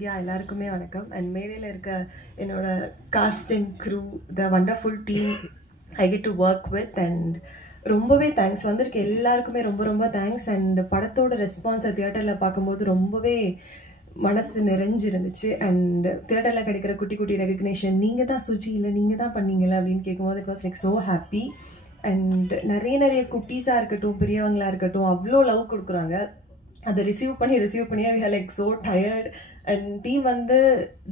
Media எல்லாருக்குமே வணக்கம். And மேடையில் இருக்க என்னோட cast and crew, the wonderful team I get to work with. And ரொம்பவே தேங்க்ஸ், வந்திருக்க எல்லாருக்குமே ரொம்ப ரொம்ப தேங்க்ஸ். அண்ட் படத்தோட ரெஸ்பான்ஸை தியேட்டரில் பார்க்கும்போது ரொம்பவே மனசு நிறைஞ்சிருந்துச்சு. அண்ட் தியேட்டரில் கிடைக்கிற குட்டி குட்டி ரெகக்னேஷன், நீங்கள் தான் சுஜி இல்லை நீங்கள் தான் பண்ணீங்களே அப்படின்னு கேட்கும்போது it was like so happy. And நிறைய குட்டீஸாக இருக்கட்டும் பெரியவங்களாக இருக்கட்டும் அவ்வளோ லவ் கொடுக்குறாங்க. அதை ரிசீவ் பண்ணியே we are like so tired. And team வந்து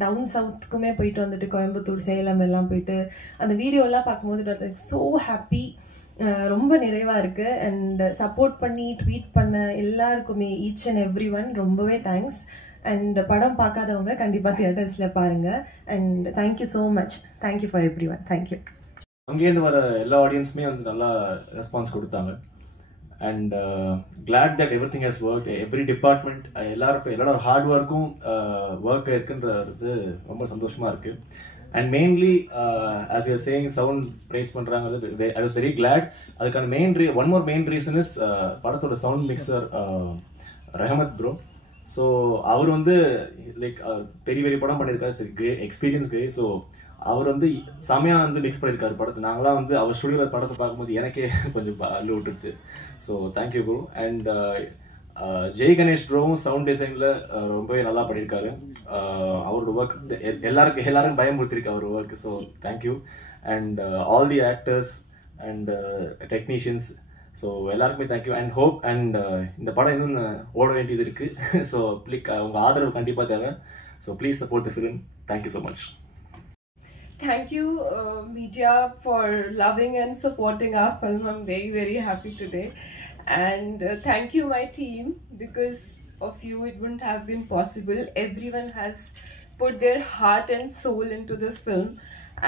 டவுன் சவுத்துக்குமே போயிட்டு வந்துட்டு கோயம்புத்தூர் சேலம் எல்லாம் போயிட்டு அந்த வீடியோலாம் பார்க்கும்போது லைக் ஸோ ஹாப்பி, ரொம்ப நிறைவாக இருக்குது. அண்ட் சப்போர்ட் பண்ணி ட்வீட் பண்ண எல்லாருக்குமே ஈச் அண்ட் எவ்ரி ஒன் ரொம்பவே தேங்க்ஸ். அண்ட் படம் பார்க்காதவங்க கண்டிப்பாக தியேட்டர்ஸில் பாருங்கள். And thank you so much, thank you for every one, thank you. அங்கேருந்து வர எல்லா ஆடியன்ஸுமே வந்து நல்லா ரெஸ்பான்ஸ் கொடுத்தாங்க. And glad that everything has worked. Every department எல்லாரோட ஹார்ட் ஒர்க்கும் ஒர்க் இருக்குன்றது ரொம்ப சந்தோஷமாக இருக்குது. அண்ட் mainly as you are saying sound praise பண்ணுறாங்க, ஐ வாஸ் வெரி கிளாட். அதுக்கான one more main reason is படத்தோட sound mixer Rahmat bro. So அவர் வந்து லைக் பெரிய படம் பண்ணியிருக்காரு, சரி கிரேட் எக்ஸ்பீரியன்ஸ் கிரேட். ஸோ அவர் வந்து செமையாக வந்து மிக்ஸ் பண்ணியிருக்காரு படத்தை. நாங்களாம் வந்து அவர் ஸ்டுடியோவில் படத்தை பார்க்கும்போது எனக்கே கொஞ்சம் அள்ளு விட்டுருச்சு. So thank you bro. And Jai Ganesh ப்ரோவும் சவுண்ட் டிசைனில் ரொம்பவே நல்லா பண்ணியிருக்காரு. அவரோட ஒர்க் எல்லாருக்கும் பயமுறுத்திருக்கு அவர் work. So thank you. And all the actors and technicians, so எல்லாருக்குமே தேங்க்யூ. அண்ட் ஹோப் அண்ட் இந்த படம் இன்னும் ஓட வேண்டியது இருக்குது. ஸோ உங்கள் ஆதரவு கண்டிப்பாக தேவை. So please support the film. Thank you so much. Thank you, media, for loving and supporting our film. I'm very happy today. And thank you, my team. Because of you, it wouldn't have been possible. Everyone has put their heart and soul into this film.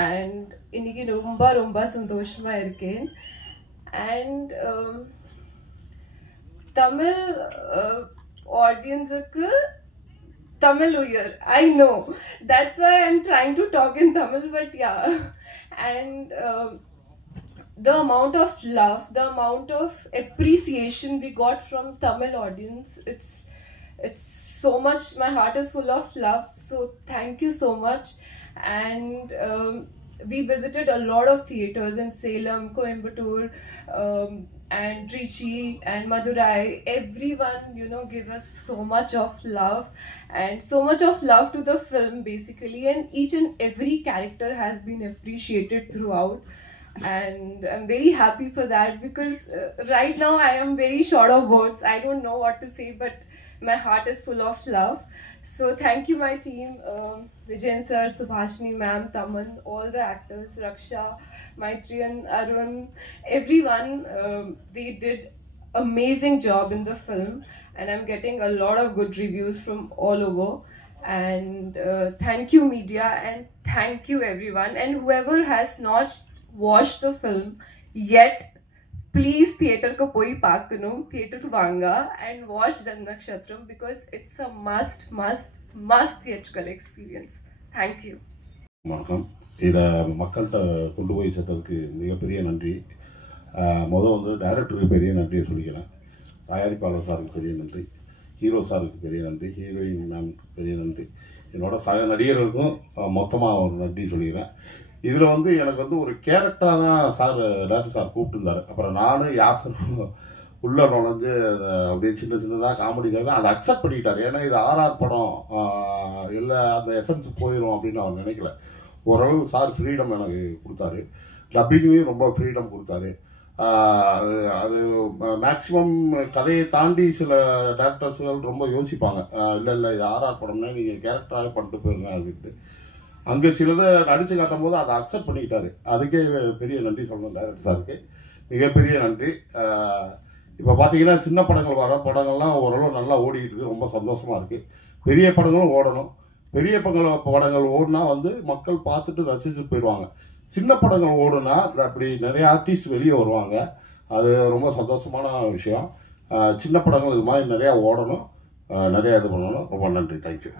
And இன்னைக்கு ரொம்ப சந்தோஷமா இருக்கேன். And Tamil audience-க்கு Tamil year, I know. That's why I'm trying to talk in Tamil, but yeah. And the amount of love, the amount of appreciation we got from Tamil audience, it's so much. My heart is full of love. So thank you so much. And we visited a lot of theaters in Salem, Coimbatore, and Trichy and Madurai. Everyone, gave us so much of love and so much of love to the film basically, and each and every character has been appreciated throughout. And I'm very happy for that, because right now I am very short of words. I don't know what to say, but my heart is full of love. So thank you, my team, Vijayan sir, Subhashini ma'am, Taman, all the actors, Raksha, Maitriyan, Arun, everyone. They did amazing job in the film, and I'm getting a lot of good reviews from all over. And thank you, media, and thank you everyone. And whoever has not watched the film yet, please theater ko poi paakano, theater ku vanga and watch Jannakshatram, because it's a must theatrical experience. Thank you. வணக்கம். இதை மக்கள்கிட்ட கொண்டு போய் சேர்த்ததுக்கு மிகப்பெரிய நன்றி. முதல் வந்து டைரக்டருக்கு பெரிய நன்றியை சொல்லிக்கிறேன். தயாரிப்பாளர் சாருக்கு பெரிய நன்றி, ஹீரோ சாருக்கு பெரிய நன்றி, ஹீரோயின் மேம்க்கு பெரிய நன்றி, என்னோட சக நடிகர்களுக்கும் மொத்தமாக ஒரு நன்றி சொல்லிக்கிறேன். இதில் வந்து எனக்கு வந்து ஒரு கேரக்டராக தான் டேரக்டர் சார் கூப்பிட்டுருந்தார். அப்புறம் நானும் யாசரும் உள்ளே நுழைஞ்சு அப்படியே சின்னதாக காமெடிக்காக அதை அக்செப்ட் பண்ணிக்கிட்டார். ஏன்னா இது ஆர்ஆர் படம் இல்லை, அந்த எசன்ஸ் போயிடும் அப்படின்னு அவர் நினைக்கல. ஓரளவு சார் ஃப்ரீடம் எனக்கு கொடுத்தாரு. டப்பிங்லேயும் ரொம்ப ஃப்ரீடம் கொடுத்தாரு. அது மேக்ஸிமம் கதையை தாண்டி சில டேரக்டர்ஸ்கள் ரொம்ப யோசிப்பாங்க, இல்லை இது ஆர்ஆர் படம்னா நீங்கள் கேரக்டராகவே பண்ணிட்டு போயிருங்க அப்படின்ட்டு. அங்கே சிலதை நடித்து காட்டும் போது அதை அக்செப்ட் பண்ணிக்கிட்டாரு. அதுக்கே பெரிய நன்றி சொல்லணும் டைரக்டர் சாருக்கு, மிகப்பெரிய நன்றி. இப்போ பார்த்தீங்கன்னா சின்ன படங்கள் வர படங்கள்லாம் ஓரளவு நல்லா ஓடிக்கிட்டு இருக்குது, ரொம்ப சந்தோஷமாக இருக்குது. பெரிய படங்களும் ஓடணும். பெரிய படங்கள் ஓடினா வந்து மக்கள் பார்த்துட்டு ரசிச்சுட்டு போயிடுவாங்க. சின்ன படங்கள் ஓடுனா அப்படி நிறைய ஆர்டிஸ்ட் வெளியே வருவாங்க, அது ரொம்ப சந்தோஷமான விஷயம். சின்ன படங்கள் இது மாதிரி நிறையா ஓடணும், நிறையா இது பண்ணணும். ரொம்ப நன்றி, தேங்க்யூ.